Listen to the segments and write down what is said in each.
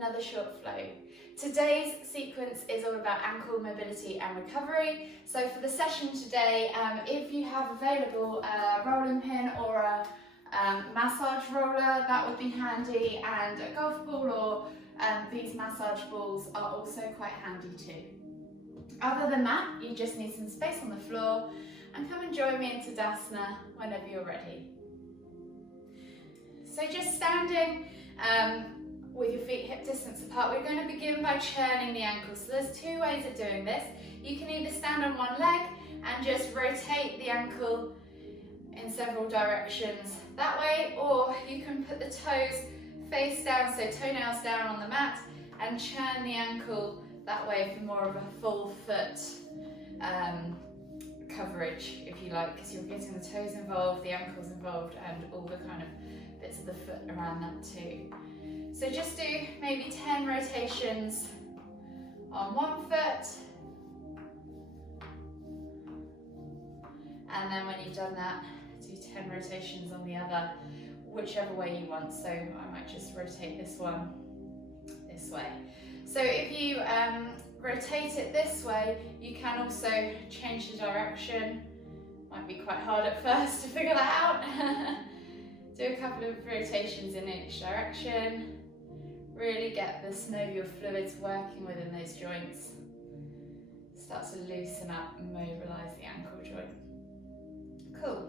another short flow. Today's sequence is all about ankle mobility and recovery. So for the session today, if you have available a rolling pin or a massage roller, that would be handy, and a golf ball or these massage balls are also quite handy too. Other than that, you just need some space on the floor, and come and join me in Tadasana whenever you're ready. So just standing with your feet hip distance apart, we're going to begin by churning the ankles. So there's two ways of doing this. You can either stand on one leg and just rotate the ankle in several directions that way, or you can put the toes face down, so toenails down on the mat, and churn the ankle that way for more of a full foot coverage, if you like, because you're getting the toes involved, the ankles involved, and all the kind of bits of the foot around that too. So just do maybe 10 rotations on one foot, and then when you've done that, do 10 rotations on the other, whichever way you want. So I might just rotate this one this way. So if you rotate it this way, you can also change the direction. Might be quite hard at first to figure that out. Do a couple of rotations in each direction. Really get the synovial fluids working within those joints. Start to loosen up and mobilise the ankle joint. Cool.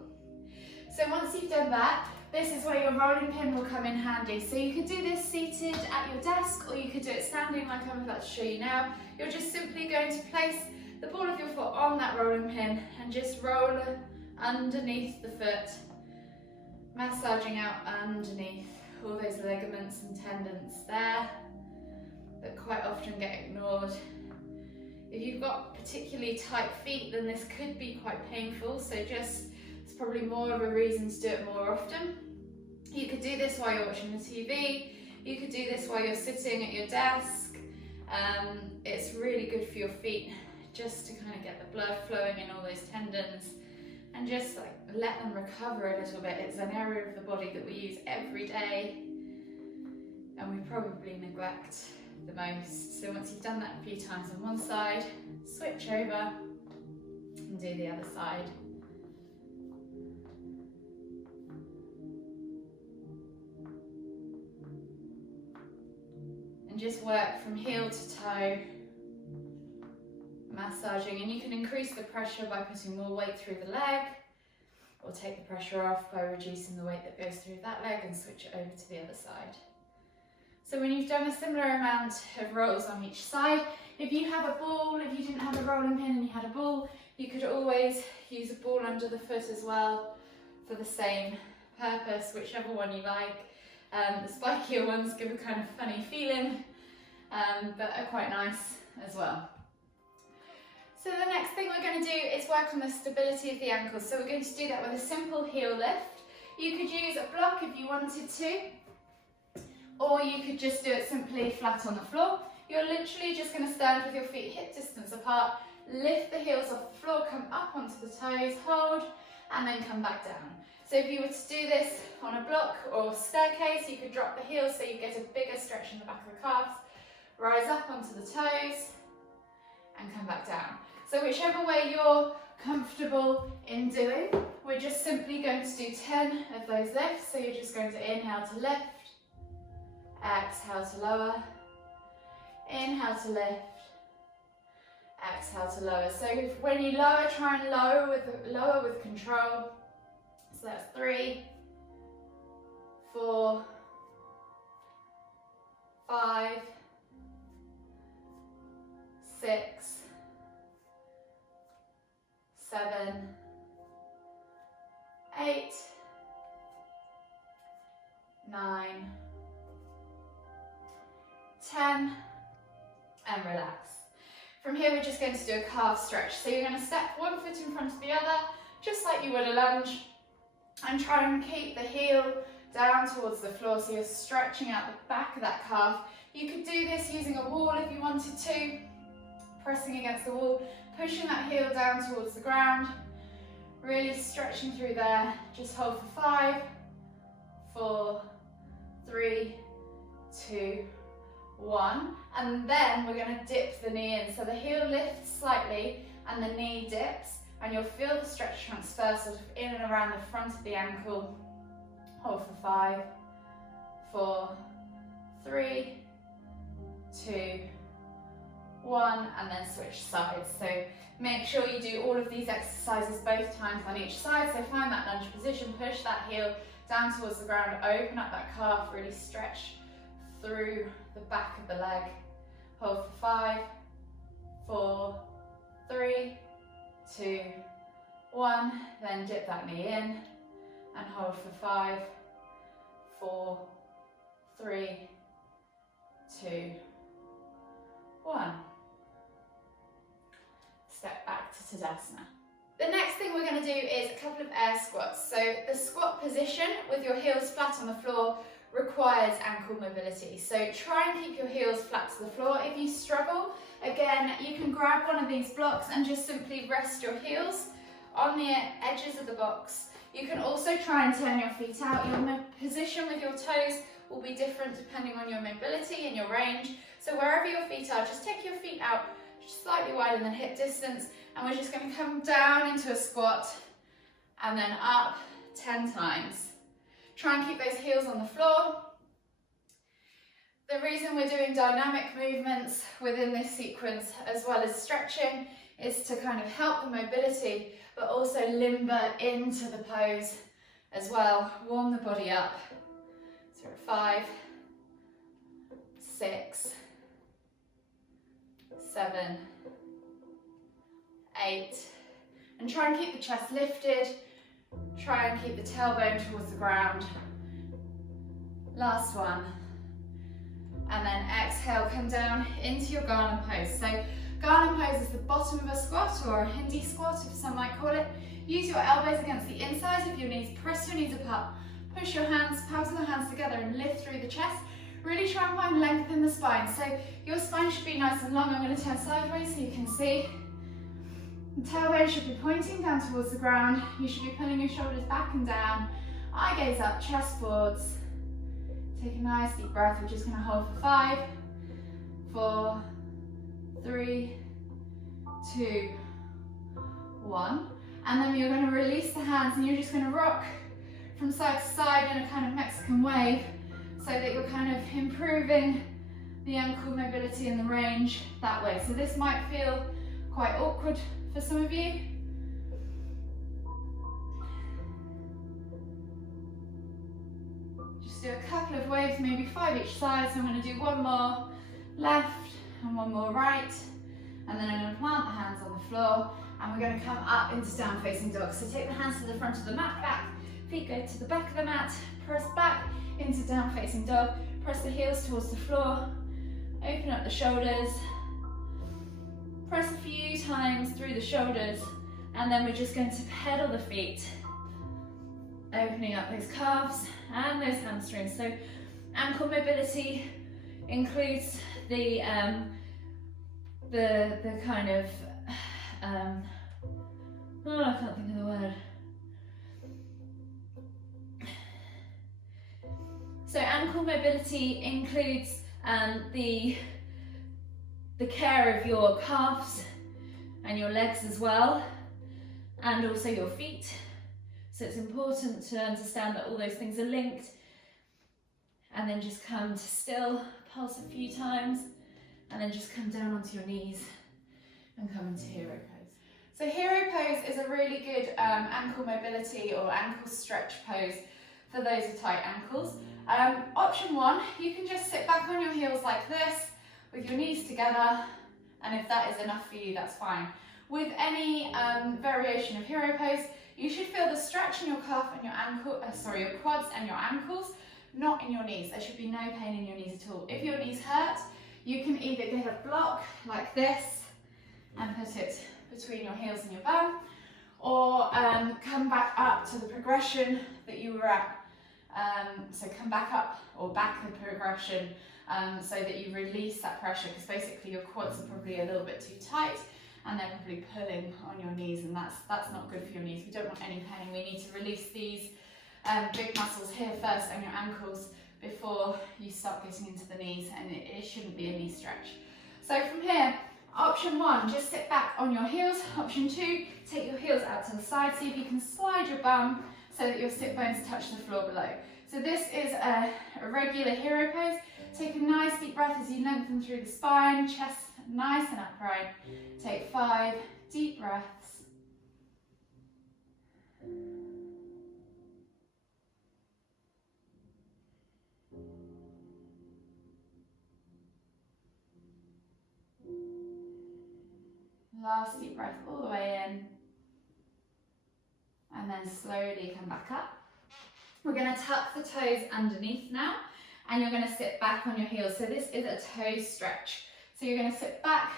So once you've done that, this is where your rolling pin will come in handy. So you could do this seated at your desk, or you could do it standing like I'm about to show you now. You're just simply going to place the ball of your foot on that rolling pin and just roll underneath the foot, massaging out underneath all those ligaments and tendons there that quite often get ignored. If you've got particularly tight feet, then this could be quite painful, so it's probably more of a reason to do it more often. You could do this while you're watching the TV, you could do this while you're sitting at your desk. It's really good for your feet, just to kind of get the blood flowing in all those tendons and just like let them recover a little bit. It's an area of the body that we use every day and we probably neglect the most. So once you've done that a few times on one side, switch over and do the other side. And just work from heel to toe, massaging, and you can increase the pressure by putting more weight through the leg, or take the pressure off by reducing the weight that goes through that leg and switch it over to the other side. So when you've done a similar amount of rolls on each side, if you have a ball, if you didn't have a rolling pin and you had a ball, you could always use a ball under the foot as well for the same purpose, whichever one you like. The spikier ones give a kind of funny feeling, but are quite nice as well. So the next thing we're going to do is work on the stability of the ankles. So we're going to do that with a simple heel lift. You could use a block if you wanted to, or you could just do it simply flat on the floor. You're literally just going to stand with your feet hip distance apart, lift the heels off the floor, come up onto the toes, hold, and then come back down. So if you were to do this on a block or staircase, you could drop the heels so you get a bigger stretch in the back of the calves, rise up onto the toes, and come back down. So whichever way you're comfortable in doing, we're just simply going to do 10 of those lifts. So you're just going to inhale to lift, exhale to lower, inhale to lift, exhale to lower. So when you lower, try and lower with control. So that's 3, 4, 5, 6, 7, 8, 9, 10, and relax. From here we're just going to do a calf stretch. So you're going to step one foot in front of the other, just like you would a lunge, and try and keep the heel down towards the floor, so you're stretching out the back of that calf. You could do this using a wall if you wanted to, pressing against the wall, pushing that heel down towards the ground, really stretching through there. Just hold for 5, 4, 3, 2, 1. 1, and then we're going to dip the knee in. So the heel lifts slightly and the knee dips, and you'll feel the stretch transfer sort of in and around the front of the ankle. Hold for 5, 4, 3, 2, 1, and then switch sides. So make sure you do all of these exercises both times on each side. So find that lunge position, push that heel down towards the ground, open up that calf, really stretch through the back of the leg. Hold for 5, 4, 3, 2, 1, then dip that knee in and hold for 5, 4, 3, 2, 1. Step back to Tadasana. The next thing we're going to do is a couple of air squats. So the squat position with your heels flat on the floor requires ankle mobility. So try and keep your heels flat to the floor. If you struggle, again, you can grab one of these blocks and just simply rest your heels on the edges of the box. You can also try and turn your feet out. Your position with your toes will be different depending on your mobility and your range. So wherever your feet are, just take your feet out slightly wider than hip distance, and we're just going to come down into a squat and then up 10 times. Try and keep those heels on the floor. The reason we're doing dynamic movements within this sequence as well as stretching is to kind of help the mobility, but also limber into the pose as well. Warm the body up. So we're at 5, 6, 7, 8, and try and keep the chest lifted. Try and keep the tailbone towards the ground. Last one. And then exhale, come down into your Garland pose. So Garland pose is the bottom of a squat, or a Hindi squat if some might call it. Use your elbows against the inside of your knees, press your knees apart, push your hands, palms of the hands together and lift through the chest. Really try and find length in the spine. So your spine should be nice and long. I'm going to turn sideways so you can see. The tailbone should be pointing down towards the ground. You should be pulling your shoulders back and down. Eye gaze up, chest forwards. Take a nice deep breath. We're just going to hold for 5, 4, 3, 2, 1. And then you're going to release the hands and you're just going to rock from side to side in a kind of Mexican wave, so that you're kind of improving the ankle mobility and the range that way. So this might feel quite awkward for some of you. Just do a couple of waves, maybe 5 each side. So I'm going to do one more left and one more right. And then I'm going to plant the hands on the floor and we're going to come up into down facing dog. So take the hands to the front of the mat, back, feet go to the back of the mat, press back into down facing dog, press the heels towards the floor, open up the shoulders, press a few times through the shoulders, and then we're just going to pedal the feet, opening up those calves and those hamstrings. So ankle mobility includes the kind of oh, I can't think of the word. So ankle mobility includes the care of your calves and your legs as well, and also your feet. So it's important to understand that all those things are linked. And then just come to still, pulse a few times, and then just come down onto your knees and come into hero pose. So hero pose is a really good ankle mobility or ankle stretch pose for those with tight ankles. Option 1, you can just sit back on your heels like this with your knees together, and if that is enough for you, that's fine. With any variation of hero pose, you should feel the stretch in your calf and your your quads and your ankles, not in your knees. There should be no pain in your knees at all. If your knees hurt, you can either get a block like this and put it between your heels and your bum, or come back up to the progression that you were at. So come back up or back the progression so that you release that pressure, because basically your quads are probably a little bit too tight and they're probably pulling on your knees, and that's not good for your knees. We don't want any pain. We need to release these big muscles here first and your ankles before you you start getting into the knees, and it shouldn't be a knee stretch. So from here, option 1, just sit back on your heels. Option 2, take your heels out to the side. See if you can slide your bum so that your sit bones touch the floor below. So this is a regular hero pose. Take a nice deep breath as you lengthen through the spine, chest nice and upright. Take 5 deep breaths. Last deep breath all the way in, and then slowly come back up. We're going to tuck the toes underneath now, and you're going to sit back on your heels. So this is a toe stretch. So you're going to sit back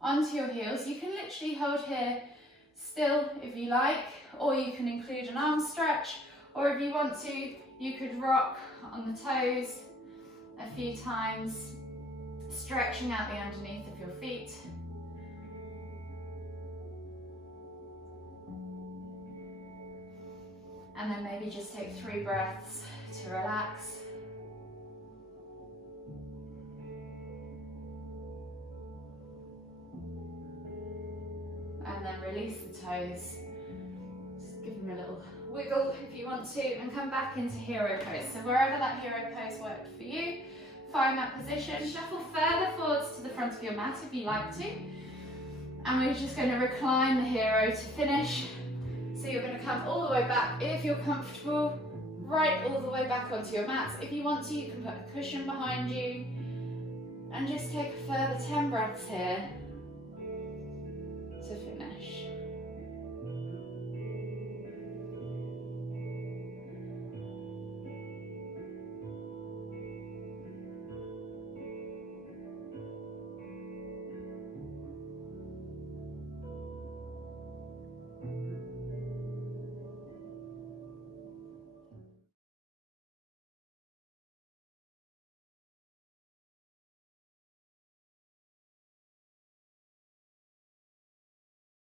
onto your heels. You can literally hold here still if you like, or you can include an arm stretch, or if you want to, you could rock on the toes a few times, stretching out the underneath of your feet. And then maybe just take 3 breaths to relax. And then release the toes. Just give them a little wiggle if you want to, and come back into hero pose. So wherever that hero pose worked for you, find that position. Shuffle further forwards to the front of your mat if you like to. And we're just going to recline the hero to finish. So you're going to come all the way back, if you're comfortable, right all the way back onto your mats. If you want to, you can put a cushion behind you, and just take a further 10 breaths here to finish.